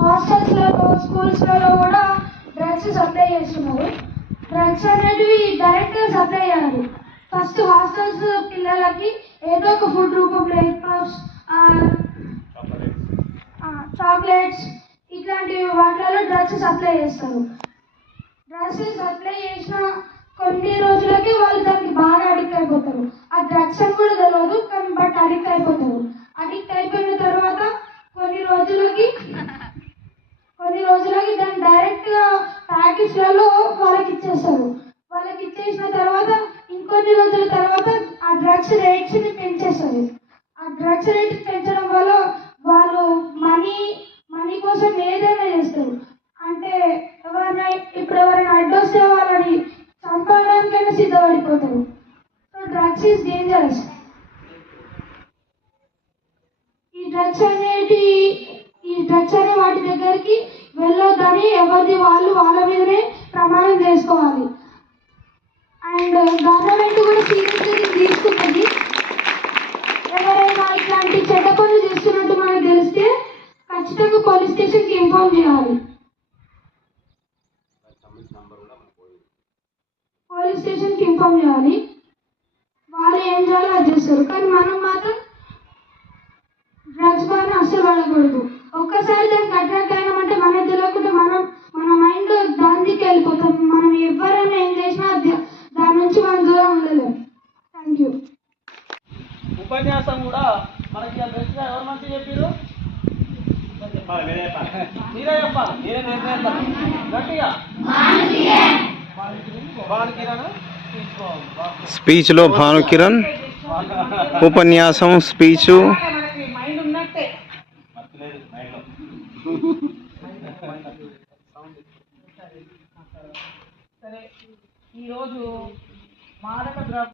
హాస్టల్స్లలో స్కూల్స్లలో కూడా drugs supply చేస్తున్నారు. Drugs అనేటివి డైరెక్ట్గా సప్లై చేయాలి. ఫస్ట్ హాస్టల్స్ పిల్లలకి ఏదో ఒక ఫుడ్ రూపంలో ఎగ్ పఫ్స్, చాక్లెట్స్ ఇట్లాంటి వాటిలలో డ్రగ్స్ సప్లై చేస్తారు. డ్రగ్స్ సప్లై చేసిన కొన్ని రోజులకే వాళ్ళు దానికి బాగా అడిక్ట్ అయిపోతారు. ఆ డ్రగ్స్ అని కూడా తెలియదు కానీ బట్ అడిక్ట్ అయిపోతారు. అడిక్ట్ అయిపోయిన తర్వాత కొన్ని రోజులకి దాన్ని డైరెక్ట్గా ప్యాకెట్స్లలో వాళ్ళకి ఇచ్చేస్తారు. వాళ్ళకి ఇచ్చేసిన తర్వాత ఇంకొన్ని రోజుల తర్వాత ఆ డ్రగ్స్ రేట్స్ని పెంచేస్తారు. ఆ డ్రగ్స్ రేట్ పెంచడం వల్ల వాళ్ళు మనీ కోసం ఏదైనా చేస్తారు. అంటే ఎవరైనా అడ్డొస్తే వాళ్ళని చంపడానికైనా సిద్ధపడిపోతారు. So drugs is dangerous. ఈ డ్రగ్స్ అనే వాటి దగ్గరికి వెళ్ళొద్దని ఎవరిది వాళ్ళ మీదనే ప్రమాణం చేసుకోవాలి. అండ్ గవర్నమెంట్ కూడా సీరియస్గా తీసుకుంటుంది. ఎవరైనా ఇట్లాంటి చెడ్డ పనులు చేస్తున్నట్టు మనకు తెలిస్తే ఖచ్చితంగా పోలీస్ స్టేషన్కి ఇన్ఫార్మ్ చేయాలి. వాళ్ళు ఏం చేయాలో అది చేస్తారు. కానీ మనం మాత్రం డ్రగ్స్ బాగా అస్సలు పడకూడదు. ఒక్కసారి దానికి అట్రాక్ట్ అయినామంటే మనకు తెలియకుండా మన మైండ్ దానికి వెళ్ళిపోతాం. మనం ఎవరైనా ఏం చేసినా దాని నుంచి మనం దూరం ఉండలేము. Thank you. ఉపన్యాసం కూడా మనకి బెస్ట్గా ఎవరు మంచి చెప్పారు? మీరే చెప్పాలి. గట్టిగా స్పీచ్లో భానుకిరణ్ ఉపన్యాసం స్పీచు సరే, ఈరోజు మాదక ద్రవ్య